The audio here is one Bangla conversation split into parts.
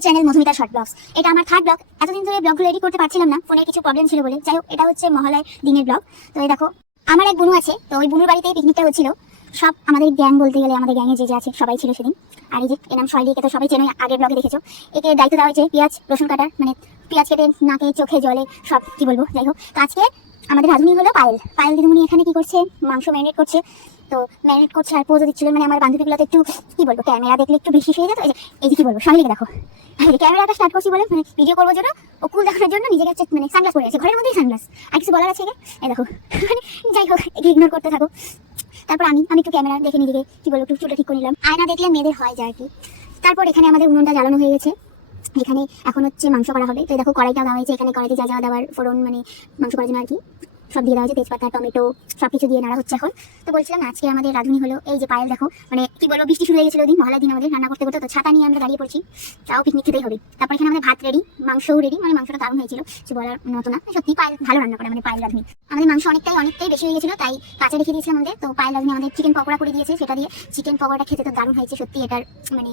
মাই চ্যানেল মধুমিতা শর্ট ব্লগস। এটা আমার থার্ড ব্লগ। এতদিন ধরে ব্লগগুলো এডিট করতে পারছিলাম না, ফোনের কিছু প্রবলেম ছিল বলে। যাই হোক, এটা হচ্ছে মহালয়ার দিনের ব্লগ। তো এই দেখো, আমার এক বুনু আছে, তো ওই বুনুর বাড়িতেই পিকনিকটা হচ্ছিল। সব আমাদের গ্যাং বলতে গেলে আমাদের গ্যাংয়ে যে আছে সবাই ছিল সেদিন। আর এই যে এর নাম শৈলী, একে তো সবাই চেনো, আগের ব্লগে দেখেছো। একে দায়িত্ব দেওয়া হয়েছে পেঁয়াজ রসুন কাটার, মানে পেঁয়াজ কেটে নাকে চোখে জলে সব কি বলবো। যাই হোক, তো আজকে আমাদের রাঁধুনি হলো পায়েল। পায়েল দিদিমণি এখানে কি করছে, মাংস ম্যারিনেট করছে। তো ম্যারিনেট করছে আর পোজও দিচ্ছিল। মানে আমার বান্ধবীগুলো তো একটু কি বলবো, ক্যামেরা দেখলে একটু বেশি হয়ে যেত। এই যে কি বলবো, শৈলীকে দেখো, ক্যামেরাটা স্টার্ট করছি বলে মানে ভিডিও করবো জন্য ও কুল দেখানোর জন্য নিজেকে মানে সানগ্লাস পরে আছে, ঘরের মধ্যেই সানগ্লাস। আর কিছু বলার আছে এই দেখো। মানে যাই হোক, একে ইগনোর করতে থাকো। তারপর আমি একটু ক্যামেরা দেখে নিজেকে কি বলবো একটু চুলটা ঠিক করে নিলাম। আয়না দেখলে মেয়েদের হয় যা আর কি। তারপর এখানে আমাদের উনুনটা জ্বালানো হয়ে গেছে। এখানে এখন হচ্ছে মাংস করা হবে। তো দেখো কড়াইটা দেওয়া হয়েছে, এখানে কড়াইতে যা যা দেওয়ার ফোড়ন মানে মাংস করার জন্য আর কি সব দিয়ে দেওয়া হয়েছে, তেজপাতা টমেটো সবকিছু দিয়ে নাড়া হচ্ছে এখন। তো বলছিলাম আজকে আমাদের রাঁধুনি হলো এই যে পায়েল। দেখো মানে কি বলবো, বৃষ্টি শুরু হয়ে গেছিল ওদিন মহালয়ার দিন আমাদের রান্না করতে করতে। তো ছাতা নিয়ে আমরা দাঁড়িয়ে পড়ছি, তাও পিকনিক খেতেই হবে। তারপর এখানে আমাদের ভাত রেডি, মাংসও রেডি। মানে মাংসটা দারুণ হয়েছিল, কিছু বলার মতো না। সত্যি পায়েল ভালো রান্না করে, মানে পায়েল রাঁধুনি। আমাদের মাংস অনেকটাই বেশি হয়ে গেছিল, তাই কাঁচা রেখে দিয়েছিলাম আমাদের। তো পায়েল রাঁধুনি আমাদের চিকেন পকোড়া করে দিয়েছে, সেটা দিয়ে চিকেন পকোড়াটা খেতে তো দারুণ হয়েছে সত্যি। এটার মানে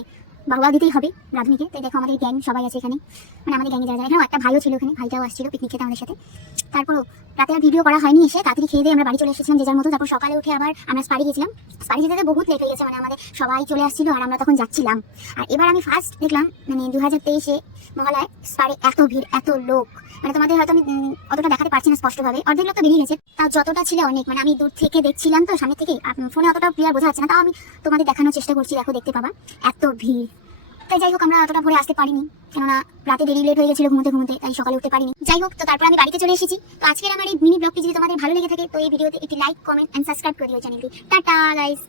বাবা দিতেই হবে রাঁধুনিকে। তো দেখো আমাদের গ্যাং সবাই আছে এখানে, মানে আমাদের গ্যাংয়ে যারা এখানে একটা ভাইও ছিল, ওখানে ভাইটাও আসছিল পিকনিক খেতে আমাদের সাথে। তারপরও রাতে আর ভিডিও করা হয়নি, এসে তাড়াতাড়ি খেয়ে দিয়ে আমরা বাড়ি চলে এসেছিলাম যে যার মতো। তারপর সকালে উঠে আবার আমরা স্পাড়ি গেছিলাম। স্পাড়ি যেতে বহুত লেট হয়ে গেছে, মানে আমাদের সবাই চলে আসছিল আর আমরা তখন যাচ্ছিলাম। আর এবার আমি ফার্স্ট দেখলাম মানে 2023-এ মহালয়ায় স্পাড়ে এত ভিড়, এত লোক। মানে তোমাদের হয়তো আমি অতটা দেখাতে পারছি না স্পষ্টভাবে, অর্ধেক লোক তো বেরিয়ে গেছে। তাও যতটা ছিল অনেক, মানে আমি দূর থেকে দেখছিলাম তো, সামনে থেকে ফোনে অতটা ক্লিয়ার বোঝা যাচ্ছে না, তাও আমি তোমাদের দেখানোর চেষ্টা করছি। দেখো, দেখতে পাবা এত ভিড়। তাই যাই হোক, আমরা অতটা ভোরে আসতে পারিনি, কেননা রাতে দেরি লেট হয়ে গেছিল ঘুমোতে ঘুমোতে, তাই সকালে উঠতে পারিনি। যাই হোক, তো তারপর আমি বাড়িতে চলে এসেছি। তো আজকের আমার এই মিনি ব্লগটি যদি তোমাদের ভালো লেগে থাকে, তো এই ভিডিওতে একটি লাইক কমেন্ট এন্ড সাবস্ক্রাইব করে দিও চ্যানেলটি। Tata guys.